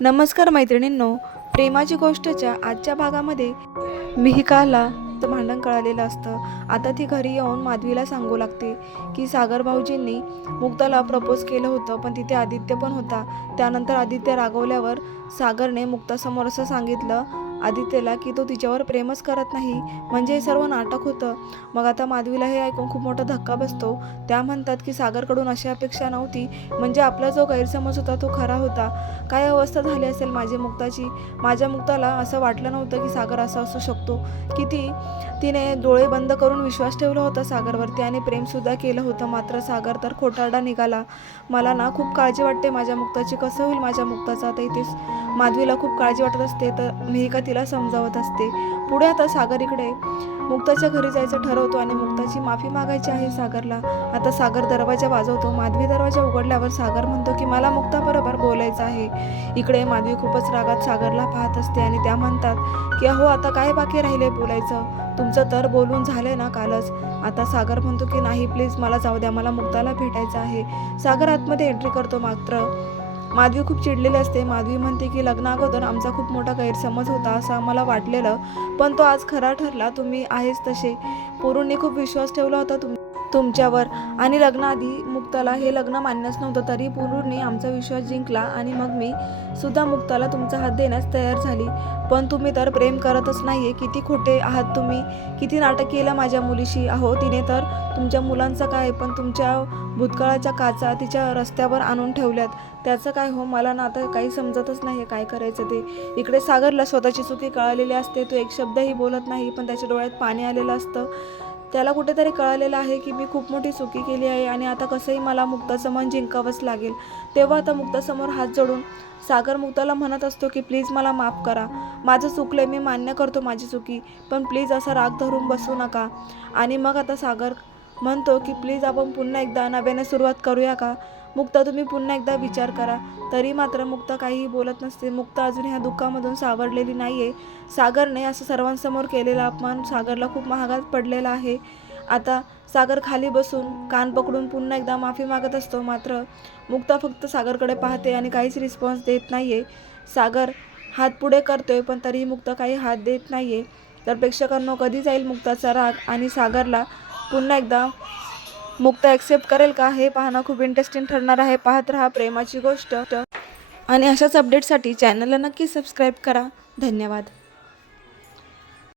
नमस्कार मैत्रिणींनो प्रेमाची गोष्टच्या आजच्या भागामध्ये मिहिकाला तर भांडण कळालेलं असतं. आता ती घरी येऊन माधवीला सांगू लागते की सागर भाऊजींनी मुक्ताला प्रपोज केलं होतं पण तिथे आदित्य पण होता. त्यानंतर आदित्य रागवल्यावर सागरने मुक्तासमोर असं सांगितलं आदित्यला की तो तिच्यावर प्रेमच करत नाही. म्हणजे हे सर्व नाटक होतं. मग आता माधवीला हे ऐकून खूप मोठा धक्का बसतो. त्या म्हणतात की सागरकडून अशी अपेक्षा नव्हती. म्हणजे आपला जो गैरसमज होता तो खरा होता. काय अवस्था झाली असेल माझी मुक्ताची? माझ्या मुक्ताला असं वाटलं नव्हतं की सागर असा असू शकतो. की ती तिने डोळे बंद करून विश्वास ठेवला होता सागरवरती आणि प्रेमसुद्धा केलं होतं. मात्र सागर तर खोटारडा निघाला. मला ना खूप काळजी वाटते माझ्या मुक्ताची. कसं होईल माझ्या मुक्ताचं? आता इथे माधवीला खूप काळजी वाटत असते तर मिहिका तिला समजावत असते. पुढे आता सागर इकडे मुक्ताच्या घरी जायचं ठरवतो आणि मुक्ताची माफी मागायची आहे सागरला. आता सागर दरवाजा वाजवतो. माधवी दरवाजा उघडल्यावर सागर म्हणतो की मला मुक्ताबरोबर बोलायचं आहे. इकडे माधवी खूपच रागात सागरला पाहत असते आणि त्या म्हणतात की अहो आता काय बाकी राहिले बोलायचं? तुमचं तर बोलून झालंय ना कालच. आता सागर म्हणतो की नाही प्लीज मला जाऊ द्या. मला मुक्ताला भेटायचं आहे. सागर आतमध्ये एंट्री करतो मात्र. माधवी खूप चिडलेली असते. माधवी म्हणते की लग्नागोदर आमचा खूप मोठा गैरसमज होता असं आम्हाला वाटलेलं. पण तो आज खरा ठरला. तुम्ही आहेच तसे. पोरूंनी खूप विश्वास ठेवला होता. तुम तुमच्यावर. आणि लग्नाआधी मुक्ताला हे लग्न मान्यच नव्हतं तरी पोरूंनी आमचा विश्वास जिंकला आणि मग मी सुद्धा मुक्ताला तुमचा हात देण्यास तयार झाली. पण तुम्ही तर प्रेम करतच नाही आहे किती खोटे आहात तुम्ही. किती नाटक केलं माझ्या मुलीशी. अहो तिने तर तुमच्या मुलांचं काय पण तुमच्या भूतकाळाच्या काचा तिच्या रस्त्यावर आणून ठेवल्यात. त्याचं काय हो? मला ना आता काही समजतच नाही काय करायचं ते. इकडे सागरला स्वतःची चुकी कळालेली असते तो एक शब्दही बोलत नाही पण त्याच्या डोळ्यात पाणी आलेलं असतं. त्याला कुठेतरी कळालेलं आहे की मी खूप मोठी चुकी केली आहे आणि आता कसंही मला मुक्ताचं मन जिंकावंच लागेल. तेव्हा आता मुक्तासमोर हात जोडून सागर मुक्ताला म्हणत असतो की प्लीज मला माफ करा. माझं चुकलं मी मान्य करतो माझी चुकी पण प्लीज असा राग धरून बसू नका. आणि मग आता सागर म्हणतो की प्लीज आपण पुन्हा एकदा नव्याने सुरुवात करूया का? मुक्ता तुम्ही पुन्हा एकदा विचार करा. तरी मात्र मुक्ता काहीही बोलत नसते. मुक्ता अजून ह्या दुःखामधून सावरलेली नाही आहे सागरने असं सर्वांसमोर केलेला अपमान सागरला खूप महागात पडलेला आहे. आता सागर खाली बसून कान पकडून पुन्हा एकदा माफी मागत असतो. मात्र मुक्ता फक्त सागरकडे पाहते आणि काहीच रिस्पॉन्स देत नाही आहे सागर हात पुढे करतोय पण तरीही मुक्ता काही हात देत नाही आहे तर प्रेक्षकांनो कधी जाईल मुक्ताचा राग? आणि सागरला पुन्हा एकदा मुक्त ॲक्सेप्ट करेल का हे पाहणं खूप इंटरेस्टिंग ठरणार आहे. पाहत राहा प्रेमाची गोष्ट. आणि अशाच अपडेटसाठी चॅनलला नक्की सबस्क्राईब करा. धन्यवाद.